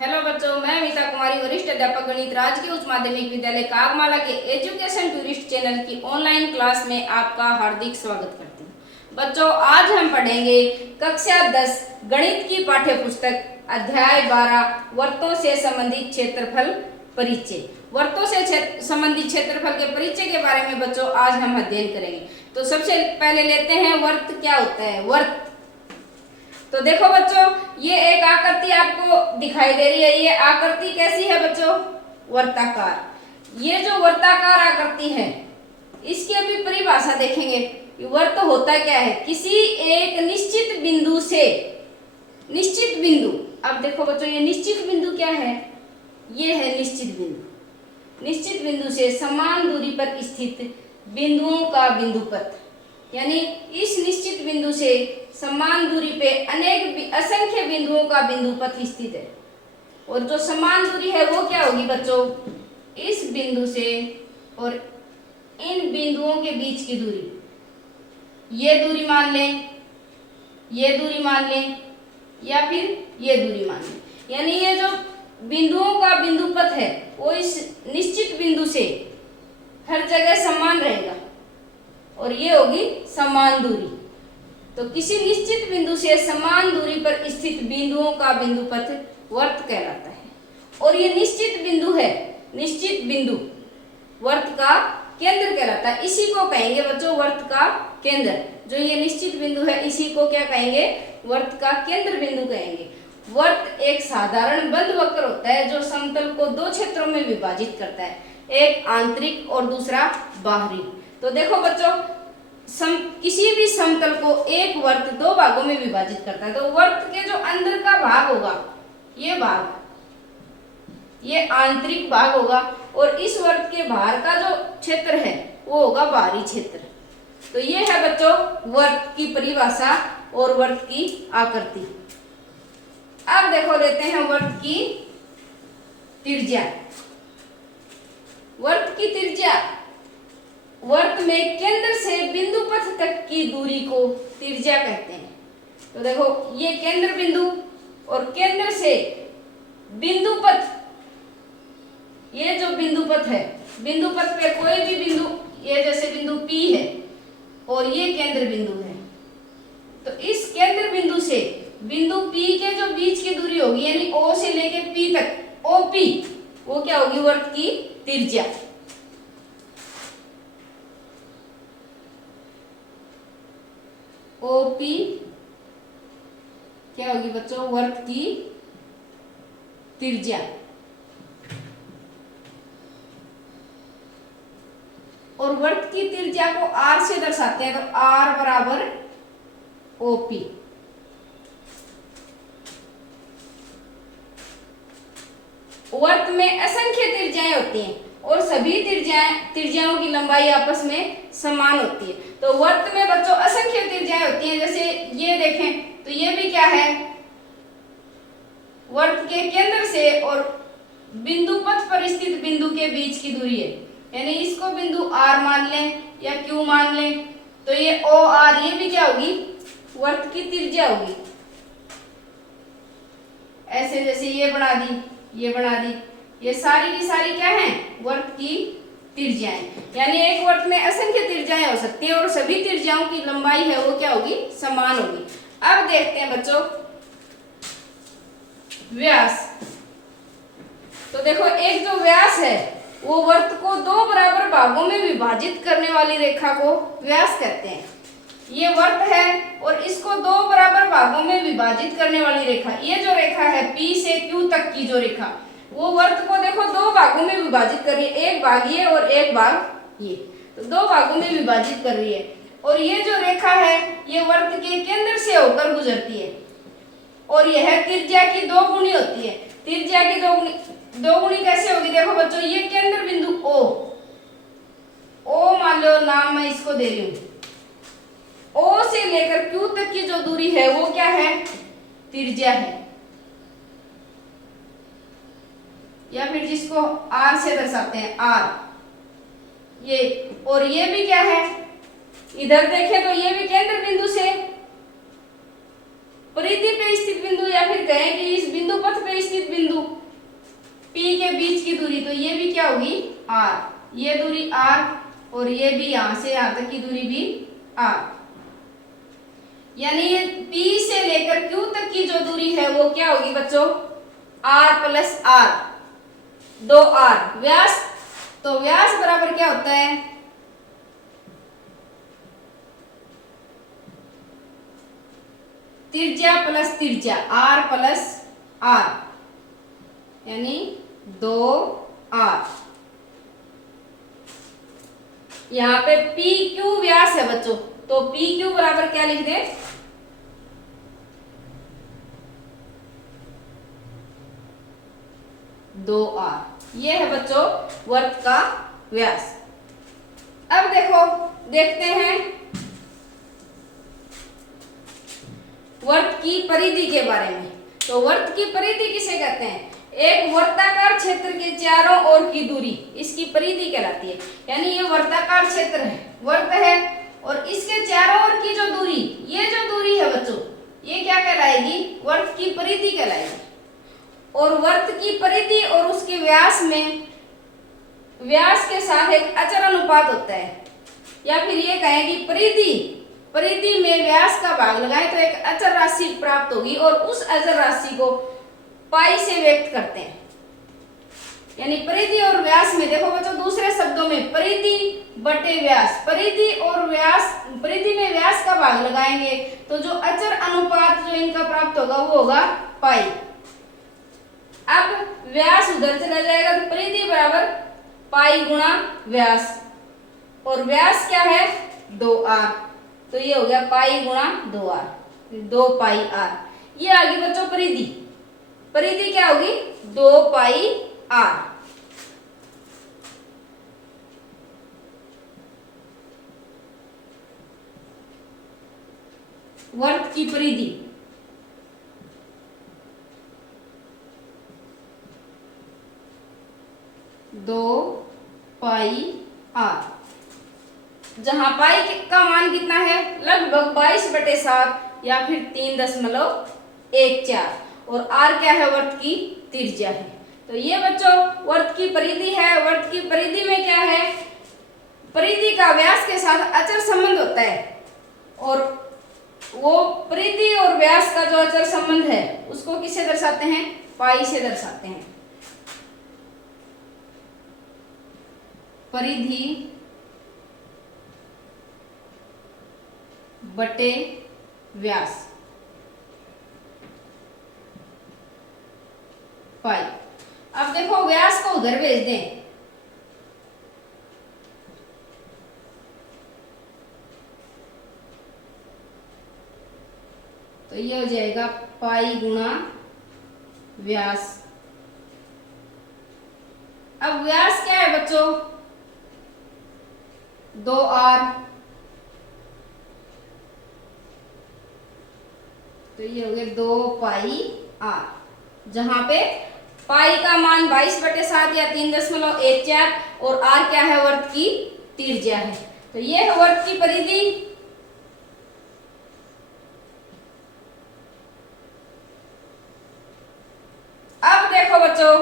Hello बच्चों, मैं मीता कुमारी, वरिष्ठ अध्यापक गणित, राजकीय उच्च माध्यमिक विद्यालय कागमाला के एजुकेशन टूरिस्ट चैनल की ऑनलाइन क्लास में आपका हार्दिक स्वागत करती हूँ। बच्चों, आज हम पढ़ेंगे कक्षा 10 गणित की पाठ्य पुस्तक अध्याय 12 वर्तों से संबंधित क्षेत्रफल परिचय। वर्तों से संबंधित क्षेत्रफल के परिचय के बारे में बच्चों आज हम अध्ययन करेंगे। तो सबसे पहले लेते हैं वर्त क्या होता है। वर्त तो देखो बच्चों, ये एक आकृति आपको दिखाई दे रही है। ये आकृति कैसी है बच्चों? वर्ताकार। ये जो वर्ताकार आकृति है, इसकी अभी परिभाषा देखेंगे। वर्त होता क्या है? किसी एक निश्चित बिंदु से, निश्चित बिंदु, अब देखो बच्चों, ये निश्चित बिंदु क्या है? ये है निश्चित बिंदु। निश्चित बिंदु से समान दूरी पर स्थित बिंदुओं का बिंदुपथ, यानी इस निश्चित बिंदु से समान दूरी पे असंख्य बिंदुओं का बिंदुपथ स्थित है। और जो समान दूरी है वो क्या होगी बच्चों? इस बिंदु से और इन बिंदुओं के बीच की दूरी, ये दूरी मान लें, ये दूरी मान लें, या फिर ये दूरी मान लें। यानी ये जो बिंदुओं का बिंदुपथ है वो इस निश्चित बिंदु से हर जगह समान रहेगा और ये होगी समान दूरी। तो किसी निश्चित बिंदु से समान दूरी पर स्थित बिंदुओं का बिंदुपथ वर्त कहलाता है। और ये निश्चित बिंदु है, निश्चित बिंदु वर्त का केंद्र कहलाता है। इसी को कहेंगे बच्चों वर्त का केंद्र। जो ये निश्चित बिंदु है इसी को क्या कहेंगे? वर्त का केंद्र बिंदु कहेंगे। वर्त एक साधारण बंद वक्र होता है जो समतल को दो क्षेत्रों में विभाजित करता है, एक आंतरिक और दूसरा बाहरी। तो देखो बच्चों, किसी भी समतल को एक वर्त दो भागों में विभाजित करता है। तो वर्त के जो अंदर का भाग होगा, ये भाग, ये आंतरिक भाग होगा, और इस वर्त के बाहर का जो क्षेत्र है वो होगा बाहरी क्षेत्र। तो ये है बच्चों वर्त की परिभाषा और वर्त की आकृति। अब देखो लेते हैं वर्त की त्रिज्या। वर्त की त्रिज्या, वर्त में केंद्र से बिंदुपथ तक की दूरी को त्रिज्या कहते हैं। तो देखो, ये केंद्र बिंदु और केंद्र से बिंदुपथ, ये जो बिंदुपथ है, बिंदुपथ पे कोई भी बिंदु, ये जैसे बिंदु P है और ये केंद्र बिंदु है, तो इस केंद्र बिंदु से बिंदु P के जो बीच की दूरी होगी, यानी O से लेके P तक, OP, वो क्या होगी? वर्त की त्रिज्या। OP क्या होगी बच्चों? वर्त की त्रिज्या। और वर्त की त्रिज्या को R से दर्शाते हैं, तो R बराबर OP। वर्त में असंख्य त्रिज्याएं होती हैं और सभी त्रिज्याओं की लंबाई आपस में समान होती है। तो वर्त में बच्चों असंख्य त्रिज्याएं होती हैं। जैसे ये देखें तो ये भी क्या है? वर्त के केंद्र से और बिंदुपथ पर स्थित बिंदु के बीच की दूरी है, यानी इसको बिंदु R मान लें या Q मान लें, तो ये OR, ये भी क्या होगी? वर्त की त्रिज्या होगी। ऐसे जैसे ये बना दी, ये बना दी, ये सारी की सारी क्या है? वर्त की त्रिज्याएं। यानी एक वर्त में असंख्य त्रिज्याएं हो सकती है और सभी त्रिज्याओं की लंबाई है वो क्या होगी? समान होगी। अब देखते हैं बच्चों व्यास। तो देखो, एक जो व्यास है वो वर्त को दो बराबर भागों में विभाजित करने वाली रेखा को व्यास कहते हैं। ये वर्त है और इसको दो बराबर भागों में विभाजित करने वाली रेखा, ये जो रेखा है P से Q तक की जो रेखा, वो वर्त को देखो दो भागों में विभाजित कर रही है, एक भाग ये और एक भाग ये, तो दो भागों में विभाजित कर रही है। और ये जो रेखा है ये वर्त के केंद्र से होकर गुजरती है और यह त्रिज्या की दो गुणी होती है। त्रिज्या की दो गुणी कैसे होगी? देखो बच्चों, ये केंद्र बिंदु O मान लो, नाम मैं इसको दे रही हूं। O से लेकर Q तक की जो दूरी है वो क्या है? त्रिज्या है, या फिर जिसको R से दर्शाते हैं, R। ये और ये भी क्या है? इधर देखें तो ये भी केंद्र बिंदु से परिधि पे स्थित बिंदु, या फिर कहें कि इस बिंदु पथ पे स्थित बिंदु, इसकी दूरी, तो ये भी क्या होगी r, ये दूरी r और ये भी यहां से यहां तक की दूरी भी r, यानी ये P से लेकर Q तक की जो दूरी है वो क्या होगी बच्चों r प्लस r, 2r व्यास। तो व्यास बराबर क्या होता है, त्रिज्या प्लस त्रिज्या, r प्लस r, यानी 2r। यहाँ पे PQ व्यास है बच्चों, तो PQ बराबर क्या लिख दे, 2r। ये है बच्चों वर्त का व्यास। अब देखते हैं वर्त की परिधि के बारे में। तो वर्त की परिधि किसे कहते हैं, एक वर्ताकार क्षेत्र के चारों ओर की दूरी इसकी परिधि कहलाती है। यानी ये वर्ताकार क्षेत्र है, वर्त है, और इसके चारों ओर की जो दूरी, ये जो दूरी है बच्चों, ये क्या कहलाएगी, वर्त की परिधि कहलाएगी। और वर्त की परिधि और उसके व्यास में, व्यास के साथ एक अचर अनुपात होता है, या फिर ये कहें कि परिधि में व्यास का भाग लगाएं तो एक अचर राशि प्राप्त होगी, और उस अचर राशि को पाई से व्यक्त करते हैं। यानी परिधि और व्यास में देखो बच्चों, दूसरे शब्दों में परिधि बटे व्यास, परिधि और व्यास, परिधि में व्यास का भाग लगाएंगे तो जो अचर अनुपात जो इनका प्राप्त होगा वो होगा पाई। अब व्यास उधर चला जाएगा तो परिधि बराबर पाई गुणा व्यास, और व्यास क्या है 2r, तो ये हो गया पाई गुणा 2r, 2 पाई r। ये आ गई बच्चों परिधि, परिधि क्या होगी 2 पाई r। वर्त की परिधि, दो पाई r, जहां पाई का मान कितना है लगभग 22/7 या फिर 3.14, और r क्या है वर्त की त्रिज्या है। तो ये बच्चों वर्त की परिधि है। वर्त की परिधि में क्या है, परिधि का व्यास के साथ अचर संबंध होता है, और वो परिधि और व्यास का जो अचर संबंध है उसको किससे दर्शाते हैं, पाई से दर्शाते हैं। परिधि बटे व्यास पाई। अब देखो व्यास को उधर भेज दें, तो ये हो जाएगा पाई गुणा व्यास। अब व्यास क्या है बच्चों 2r, तो ये हो गया 2 पाई r, जहां पे पाई का मान 22/7 या 3.14, और r क्या है वर्त की त्रिज्या है। तो ये है वर्त की परिधि। अब देखो बच्चों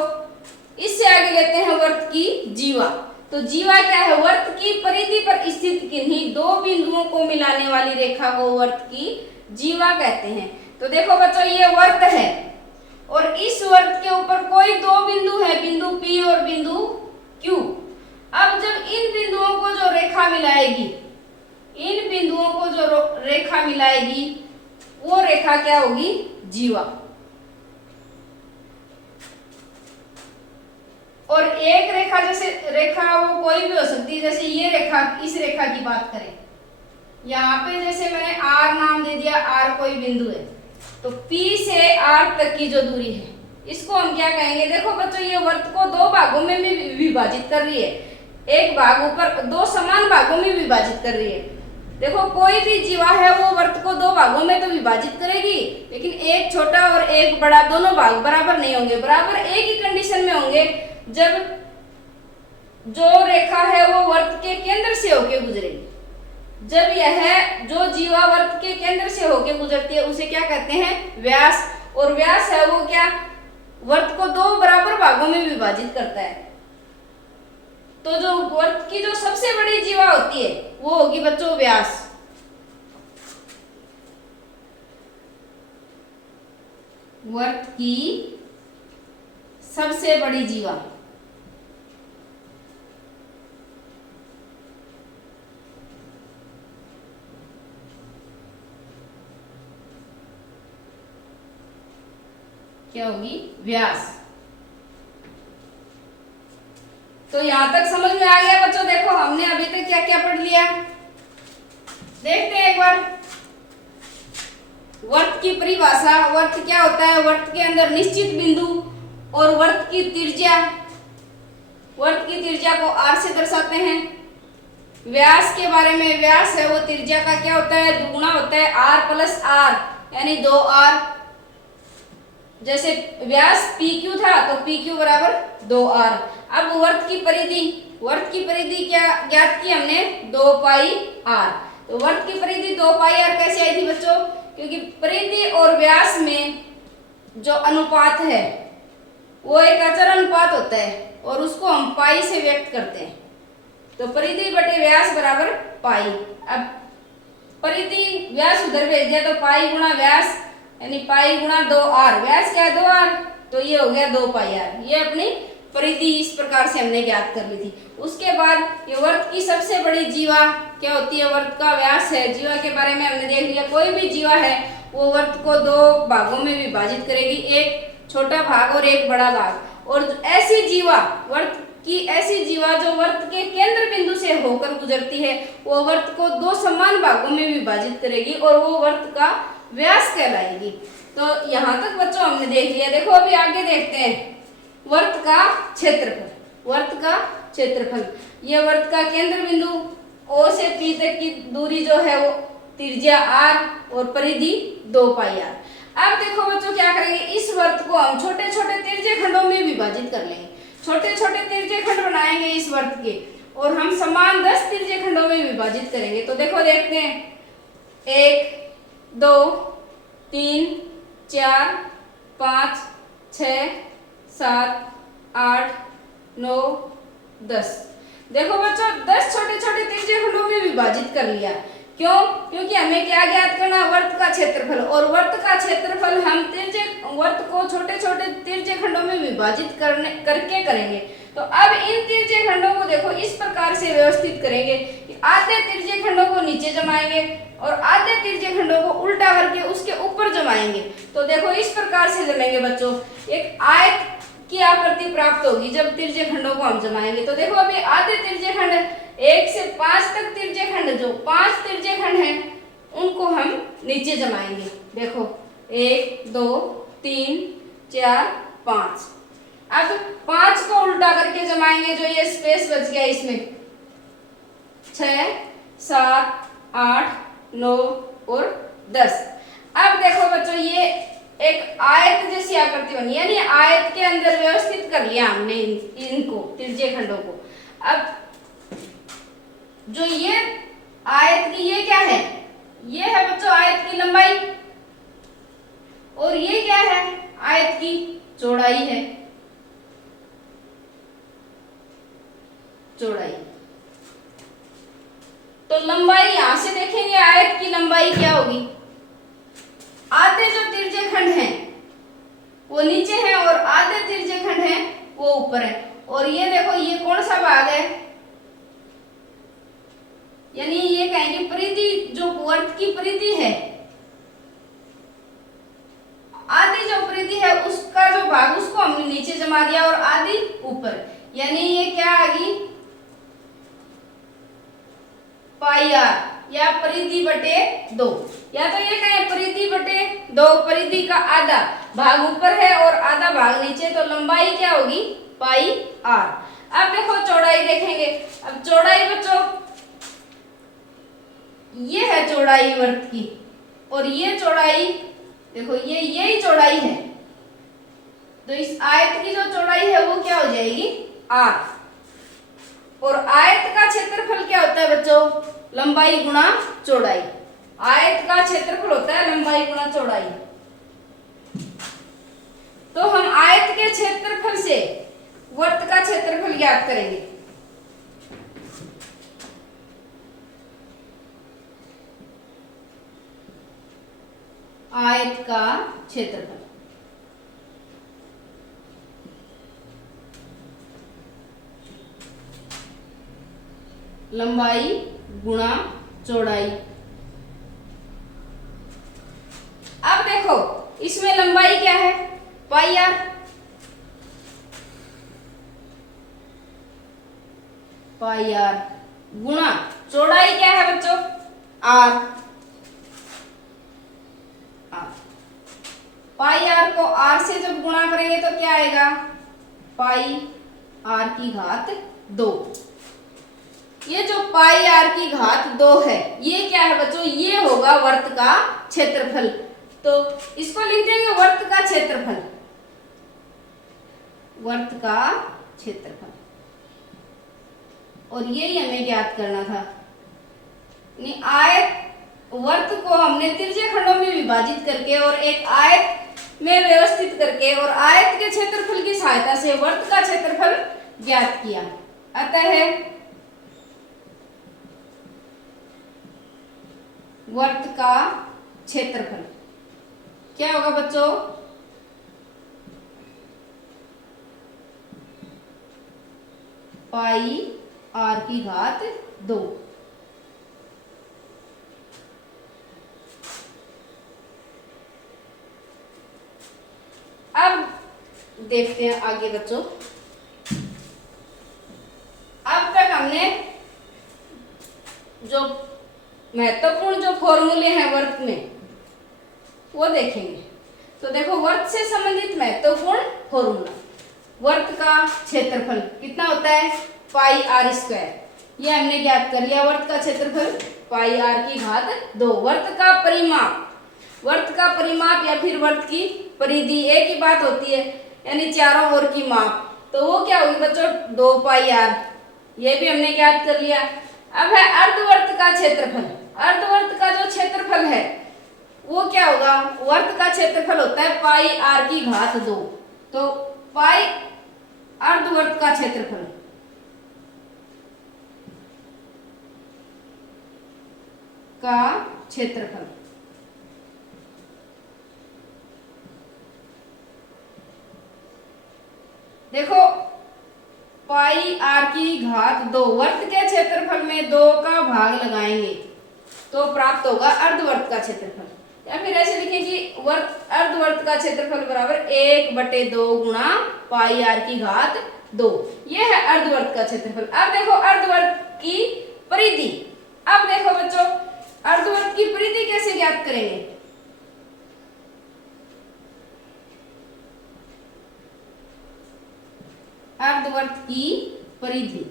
इससे आगे लेते हैं वर्त की जीवा। तो जीवा क्या है, वर्त की परिधि पर स्थित किन्हीं दो बिंदुओं को मिलाने वाली रेखा को वर्त की जीवा कहते हैं। तो देखो बच्चों ये वर्त है, और इस वर्त के ऊपर कोई दो बिंदु है, बिंदु P और बिंदु Q। अब जब इन बिंदुओं को जो रेखा मिलाएगी, इन बिंदुओं को जो रेखा मिलाएगी वो रेखा क्या होगी, जीवा। और एक रेखा, जैसे रेखा वो कोई भी हो सकती है, जैसे ये रेखा, इस रेखा की बात करें, यहाँ पे जैसे मैंने R नाम दे दिया, R कोई बिंदु है, तो P से R तक की जो दूरी है इसको हम क्या कहेंगे। देखो बच्चों ये वर्त को दो भागों में भी विभाजित कर रही है, एक भाग ऊपर, दो समान भागों में विभाजित कर रही है। देखो कोई भी जीवा है वो वर्त को दो भागों में तो विभाजित करेगी, लेकिन एक छोटा और एक बड़ा दोनों भाग बराबर नहीं होंगे, बराबर एक ही कंडीशन में होंगे जब जो रेखा है वो वर्त के केंद्र से होके गुजरेगी। जब यह जो जीवा वर्त के केंद्र से होके गुजरती है उसे क्या कहते हैं, व्यास। और व्यास है वो क्या, वर्त को दो बराबर भागों में विभाजित करता है। तो जो वर्त की जो सबसे बड़ी जीवा होती है वो होगी बच्चों व्यास। वर्त की सबसे बड़ी जीवा क्या होगी? व्यास। तो यहां तक समझ में आ गया बच्चों? देखो हमने अभी तक क्या क्या पढ़ लिया, देखते हैं एक बार। वर्त की परिभाषा, वर्त क्या होता है, वर्त के अंदर निश्चित बिंदु और वर्त की त्रिज्या, वर्त की त्रिज्या को r से दर्शाते हैं। व्यास के बारे में, व्यास है वो त्रिज्या का क्या होता है? दुगुना होता है r प्लस r, यानी 2r। जैसे व्यास PQ था तो PQ बराबर 2r। अब वर्त की परिधि, वर्त की परिधि क्या ज्ञात की हमने? 2 पाई r। तो वर्त की परिधि 2 पाई r कैसे आई थी बच्चों? क्योंकि परिधि और व्यास में जो अनुपात है वो एक अचर अनुपात होता है और उसको हम पाई से व्यक्त करते हैं। तो परिधि बटे व्यास बराबर पाई। अब परिधि व्यास उधर भेज दिया तो पाई गुणा व्यास यानी पाई गुणा 2r। व्यास क्या है? 2r, तो ये हो गया 2 पाई r। ये अपनी परिधि इस प्रकार से हमने ज्ञात कर ली थी। उसके बाद ये वर्त की सबसे बड़ी जीवा क्या होती है? वर्त का व्यास है। जीवा के बारे में हमने देख लिया, कोई भी जीवा है वो वर्त को दो भागों में विभाजित करेगी, एक छोटा भाग और एक बड़ा भाग। और ऐसी जीवा, वर्त की ऐसी जीवा जो वर्त के केंद्र बिंदु से होकर गुजरती है वो वर्त को दो समान भागों में विभाजित करेगी और वो वर्त का व्यास कहलाएगी। तो यहाँ तक बच्चों हमने देख लिया। देखो अभी आगे देखते हैं वर्त का क्षेत्रफल। वर्त का क्षेत्रफल, ये वर्त का केंद्र बिंदु O से P तक की दूरी जो है वो त्रिज्या r और परिधि 2 पाई r। अब देखो बच्चों क्या करेंगे, इस वर्त को हम छोटे छोटे तिरछे खंडों में विभाजित कर लेंगे। छोटे छोटे तिरछे खंड बनाएंगे इस वर्त के और हम समान 10 तिरछे खंडों में विभाजित करेंगे। तो देखो देखते हैं, 1 2 3 4 5 6 7 8 9 10। देखो बच्चों 10 छोटे छोटे तिरछे खंडों में विभाजित कर लिया। क्यों? क्योंकि हमें क्या ज्ञात करना? वर्त का क्षेत्रफल। और वर्त का क्षेत्रफल हम वर्त को छोटे छोटे तिरछे खंडों में विभाजित करके करेंगे। तो अब इन तिरछे खंडों को देखो इस प्रकार से व्यवस्थित करेंगे कि आधे तिरछे खंडों को नीचे जमाएंगे और आधे तिरछे खंडों को उल्टा करके उसके ऊपर जमाएंगे। तो देखो इस प्रकार से जमेंगे बच्चों, एक आयत की आकृति प्राप्त होगी जब तिरछे खंडों को हम जमाएंगे। तो देखो अभी आधे तिरछे खंड 1 से 5 तक तिरछे खंड, जो 5 तिरछे खंड हैं उनको हम नीचे जमाएंगे। देखो 1 2 3 4 5। अब 5 को उल्टा करके जमाएंगे, जो ये स्पेस बच गया इसमें 6 7 8 9 और 10। अब देखो बच्चों ये एक आयत जैसी आकृति बनी, यानी आयत के अंदर व्यवस्थित कर लिया हमने इनको तिरछे खंडों को। अब जो ये आयत की ये क्या है? ये है बच्चों आयत की लंबाई और ये क्या है? आयत की चौड़ाई है। चौड़ाई तो लंबाई यहां से देखेंगे, आयत की लंबाई क्या होगी? आधे जो तिरछे खंड हैं वो नीचे हैं और आधे तिरछे खंड हैं वो ऊपर है। और ये देखो ये कौन सा भाग है? यानी ये कहेंगे परिधि, जो वर्त की परिधि है, आधी जो परिधि है उसका जो भाग उसको हमने नीचे जमा दिया और आधी ऊपर, यानी ये क्या आ गई? पाई r या परिधि बटे 2। या तो ये कहें परिधि बटे 2, परिधि का आधा भाग ऊपर है और आधा भाग नीचे, तो लंबाई क्या होगी? पाई r। अब देखो चौड़ाई देखेंगे। अब चौड़ाई बच्चों ये है चौड़ाई वर्त की, और ये चौड़ाई देखो ये यही चौड़ाई है। तो इस आयत की जो चौड़ाई है वो क्या हो जाएगी? r। और आयत का क्षेत्रफल क्या होता है बच्चों? लंबाई गुणा चौड़ाई। आयत का क्षेत्रफल होता है लंबाई गुणा चौड़ाई। तो हम आयत के क्षेत्रफल से वर्त का क्षेत्रफल ज्ञात करेंगे। आयत का क्षेत्रफल लंबाई गुणा चौड़ाई। अब देखो इसमें लंबाई क्या है, पाई आर, पाई आर गुणा चौड़ाई क्या है बच्चों, आर, आर। पाई आर को आर से जब गुणा करेंगे तो क्या आएगा, पाई आर की घात 2। ये जो पाई आर की घात 2 है ये क्या है बच्चों, ये होगा वर्त का क्षेत्रफल। तो इसको लिख देंगे वर्त का क्षेत्रफल, वर्त का क्षेत्रफल। और यही हमें ज्ञात करना था। आयत वर्त को हमने तिरछे खंडों में विभाजित करके और एक आयत में व्यवस्थित करके और आयत के क्षेत्रफल की सहायता से वर्त का क्षेत्रफल ज्ञात किया। अतः वर्त का क्षेत्रफल क्या होगा बच्चों, पाई आर की घात 2। अब देखते हैं आगे बच्चों। अब तक हमने जो महत्वपूर्ण जो फॉर्मूले हैं वर्त में वो देखेंगे। तो देखो वर्त से संबंधित महत्वपूर्ण फॉर्मूला, वर्त का क्षेत्रफल कितना होता है, पाई आर स्क्वायर। ये हमने ज्ञात कर लिया, वर्त का क्षेत्रफल पाई आर की घात 2। वर्त का परिमाप, वर्त का परिमाप या फिर वर्त की परिधि एक ही बात होती है, यानी चारों ओर की माप। तो वो क्या होगी बच्चों, 2 पाई आर। ये भी हमने ज्ञात कर लिया। अब है अर्धवर्त का क्षेत्रफल। अर्धवर्त का जो क्षेत्रफल है वो क्या होगा, वर्त का क्षेत्रफल होता है पाई आर की घात 2। तो पाई अर्धवर्त का क्षेत्रफल का क्षेत्रफल देखो पाई आर की घात 2, वर्त के क्षेत्रफल में 2 का भाग लगाएंगे तो प्राप्त होगा अर्धवर्त का क्षेत्रफल। या फिर ऐसे लिखेंगे वर्त अर्धवर्त का क्षेत्रफल बराबर 1/2 गुणा पाई आर की घात 2। यह है अर्धवर्त का क्षेत्रफल। अब देखो अर्धवर्त की परिधि। अब देखो बच्चों अर्धवर्त की परिधि कैसे ज्ञात करेंगे, अर्धवर्त की परिधि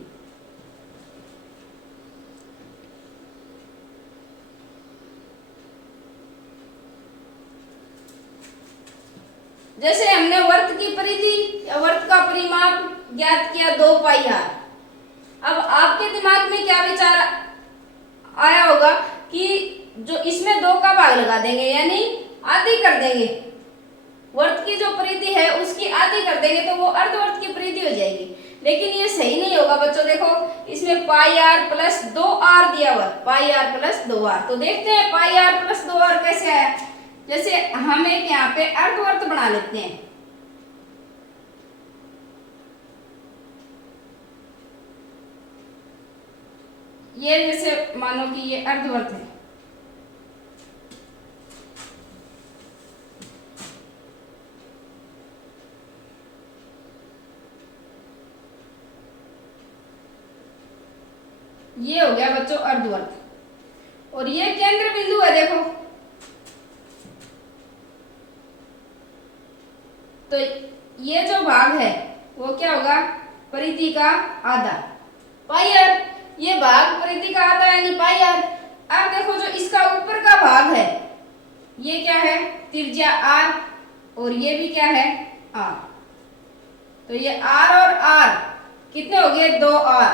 जैसे हमने वर्त की परिधि या वर्त का परिमाप ज्ञात किया 2 पाई आर। अब आपके दिमाग में क्या विचार आया होगा कि जो इसमें 2 का भाग लगा देंगे यानी आधी कर देंगे, वर्त की जो परिधि है उसकी आधी कर देंगे तो वो अर्धवर्त की परिधि हो जाएगी। लेकिन ये सही नहीं होगा बच्चों। देखो इसमें पाई आर प्लस 2 आर दिया हुआ, पाई आर प्लस 2 आर। तो देखते हैं पाई आर प्लस 2 आर कैसे आया। जैसे हम एक यहाँ पे अर्धवर्त बना लेते हैं। ये जैसे मानो कि ये अर्धवर्त है, ये हो गया बच्चों अर्धवर्त। और ये केंद्र बिंदु है देखो, तो ये जो भाग है वो क्या होगा, परिधि का आधा पाई आर। ये भाग परिधि का आधा यानी पाई आर। अब देखो जो इसका ऊपर का भाग है ये क्या है, त्रिज्या आर, और ये भी क्या है आर। तो ये आर और आर कितने हो गए, 2 आर।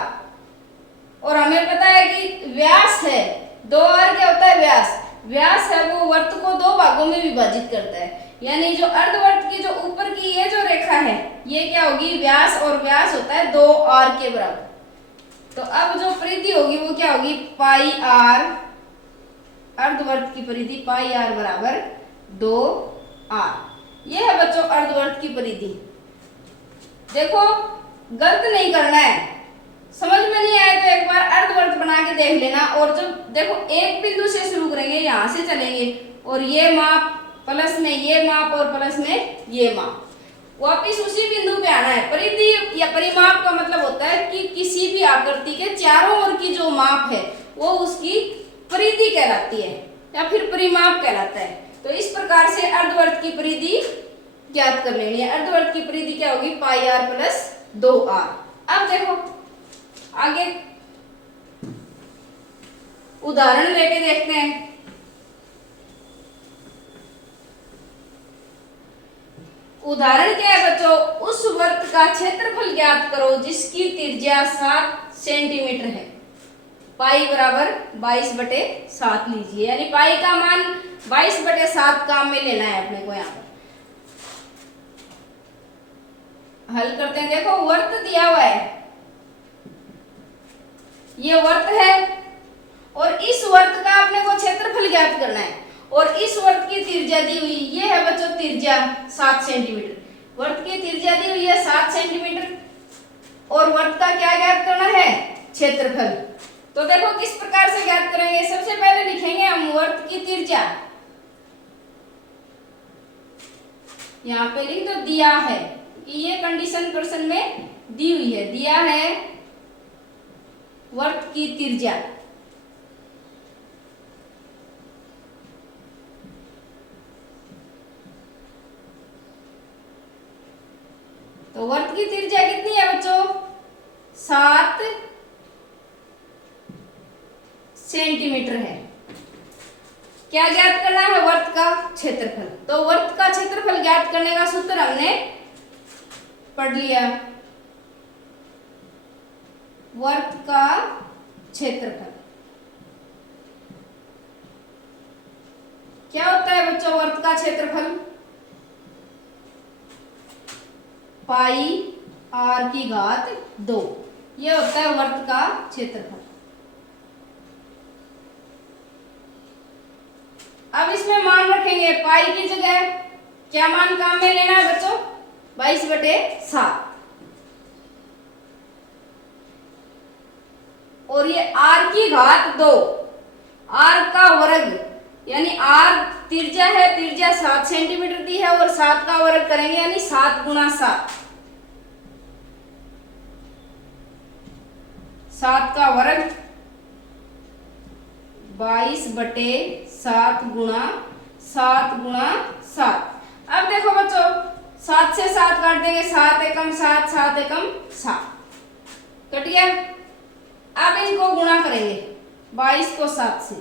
और हमें पता है कि व्यास है 2 आर। क्या होता है व्यास, व्यास है वो वर्त को 2 भागों में विभाजित करता है। यानी जो अर्धवर्त की जो ऊपर की की ये जो रेखा है ये क्या होगी, व्यास, और व्यास होता है 2r के बराबर। तो अब जो परिधि होगी वो क्या होगी, पाई आर, अर्धवर्त की परिधि पाई आर बराबर 2r। ये है बच्चों अर्धवर्त की परिधि। देखो गलत नहीं करना है, समझ में नहीं आए तो एक बार अर्धवर्त बना के देख लेना। और जब देखो एक बिंदु से शुरू करेंगे, यहां से चलेंगे और ये माप प्लस में ये माप और प्लस में ये माप, वापिस उसी बिंदु पे आना है। परिधि या परिमाप का मतलब होता है कि किसी भी आकृति के चारों ओर की जो माप है वो उसकी परिधि कहलाती है या फिर परिमाप कहलाता है। तो इस प्रकार से अर्धवर्त की परिधि ज्ञात कर लेनी है। अर्धवर्त की परिधि क्या होगी, पाई आर प्लस 2r। अब देखो आगे उदाहरण लेके देखते हैं। उदाहरण क्या है बच्चों, उस वर्त का क्षेत्रफल ज्ञात करो जिसकी त्रिज्या 7 सेंटीमीटर है। पाई बराबर 22/7 लीजिए, यानी पाई का मान 22/7 काम में लेना है अपने को। यहाँ पर हल करते हैं। देखो वर्त दिया हुआ है, ये वर्त है और इस वर्त का अपने को क्षेत्रफल ज्ञात करना है। और इस वर्त की त्रिज्या दी हुई, ये है बच्चों त्रिज्या 7 सेंटीमीटर। वर्त की त्रिज्या दी हुई है 7 सेंटीमीटर और वर्त का क्या ज्ञात करना है, क्षेत्रफल। तो देखो किस प्रकार से ज्ञात करेंगे। सबसे पहले लिखेंगे हम वर्त की त्रिज्या, यहाँ पे लिख दो दिया है कि ये कंडीशन प्रश्न में दी हुई है, दिया है वर्त की त्रिज्या। तो वर्त की त्रिज्या कितनी है बच्चों, 7 सेंटीमीटर है। क्या ज्ञात करना है, वर्त का क्षेत्रफल। तो वर्त का क्षेत्रफल ज्ञात करने का सूत्र हमने पढ़ लिया, वर्त का क्षेत्रफल क्या होता है बच्चों, वर्त का क्षेत्रफल पाई आर की घात 2, ये होता है वर्त का क्षेत्रफल। अब इसमें मान रखेंगे, पाई की जगह क्या मान काम में लेना है बच्चों, 22/7। और ये आर की घात 2, आर का वर्ग, यानी आर त्रिज्या है, त्रिज्या 7 सेंटीमीटर दी है और 7 का वर्ग करेंगे यानी 7 गुणा 7, 7 का वर्ग 22/7 गुणा 7 गुणा 7। अब देखो बच्चों 7 से 7 काट देंगे, 7 एकम 7, 7 एकम 7, कट गया। अब इनको गुणा करेंगे, 22 को 7 से,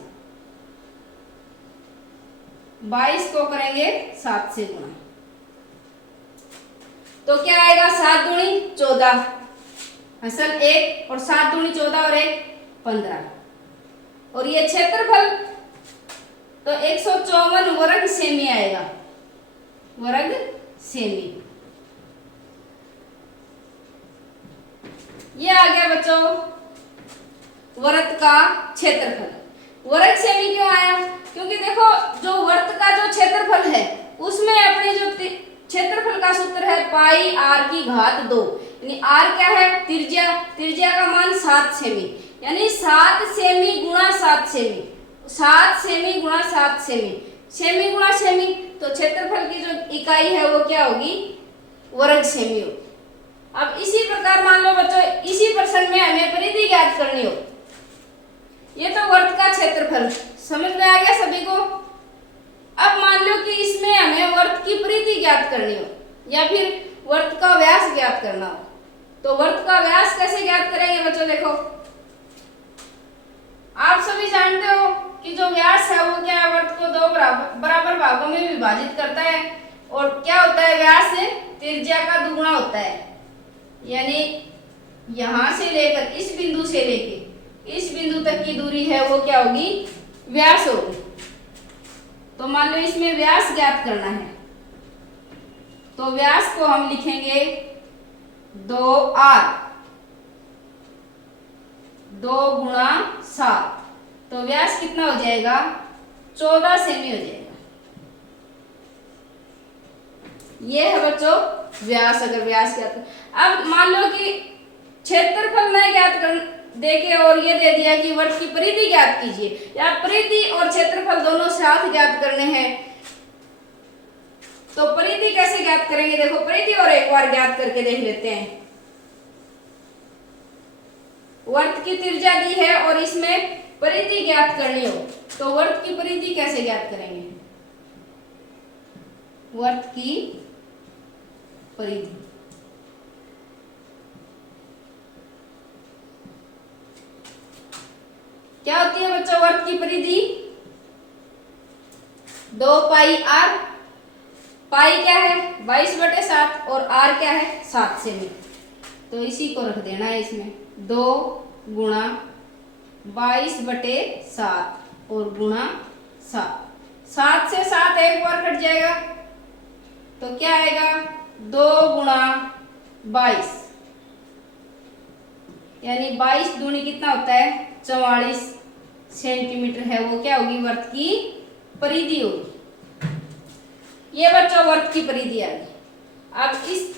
22 को करेंगे 7 से गुणा, तो क्या आएगा, 7 दूनी 14, असल 1 और 7 दूनी 14 और 1 15। और ये क्षेत्रफल तो 154 वर्ग सेमी आएगा, वर्ग सेमी। ये आ गया बच्चों वर्त का क्षेत्रफल। वर्ग सेमी क्यों आया, क्योंकि देखो जो वर्त का जो क्षेत्रफल है उसमें अपनी जो क्षेत्रफल का सूत्र है पाई आर की घात 2, यानी आर क्या है, त्रिज्या, त्रिज्या का मान 7 सेमी, यानी 7 सेमी गुणा 7 सेमी, 7 सेमी गुणा 7 सेमी, सेमी गुणा सेमी, तो क्षेत्रफल की जो इकाई है वो क्या होगी, वर्ग सेमी होगी। अब इसी प्रकार मान लो बच्चों इसी प्रश्न में हमें परिधि ज्ञात करनी हो, ये तो वर्त का क्षेत्रफल समझ में आ गया सभी को। अब मान लो कि इसमें हमें वर्त की परिधि ज्ञात करनी हो या फिर वर्त का व्यास ज्ञात करना हो, तो वर्त का व्यास कैसे ज्ञात करेंगे बच्चों। देखो आप सभी जानते हो कि जो व्यास है वो क्या है, वर्त को 2 बराबर भागों में विभाजित करता है और क्या होता है, व्यास त्रिज्या का दुगुना होता है, यानी यहां से लेकर इस बिंदु से लेकर इस बिंदु तक की दूरी है वो क्या होगी, व्यास होगी। तो मान लो इसमें व्यास ज्ञात करना है, तो व्यास को हम लिखेंगे 2r, 2 गुणा 7, तो व्यास कितना हो जाएगा 14 सेमी हो जाएगा। ये है बच्चों व्यास। अगर व्यास ज्ञात, अब मान लो कि क्षेत्रफल नहीं ज्ञात कर देके और ये दे दिया कि वृत्त की परिधि ज्ञात कीजिए, या परिधि और क्षेत्रफल दोनों साथ ज्ञात करने हैं, तो परिधि कैसे ज्ञात करेंगे? देखो परिधि और एक बार ज्ञात करके देख लेते हैं। वृत्त की त्रिज्या दी है और इसमें परिधि ज्ञात करनी हो, तो वृत्त की परिधि कैसे ज्ञात करेंगे? वृत्त की परिधि क्या होती है बच्चों? वृत्त की परिधि 2 पाई आर। पाई क्या है 22/7 और आर क्या है 7 सेमी, तो इसी को रख देना है इसमें 2 गुणा 22/7 और गुणा 7। 7 से 7 एक बार कट जाएगा, तो क्या आएगा 2 गुणा 22, यानी 22 दूनी कितना होता है 44 सेंटीमीटर है, वो क्या होगी वृत्त की परिधि होगी। ये बच्चों वृत्त की परिधि आ गई। अब इस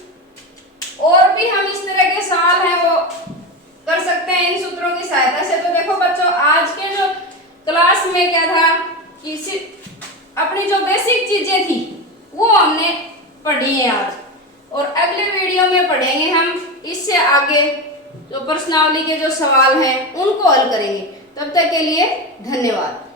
और भी हम इस तरह के सवाल हैं वो कर सकते हैं इन सूत्रों की सहायता से। तो देखो बच्चों आज के जो क्लास में क्या था कि अपनी जो बेसिक चीजें थी वो हमने पढ़ी है आज, और अगले वीडियो में पढ़ेंगे हम इससे आगे जो प्रश्नावली के जो सवाल हैं उनको हल करेंगे। तब तक के लिए धन्यवाद।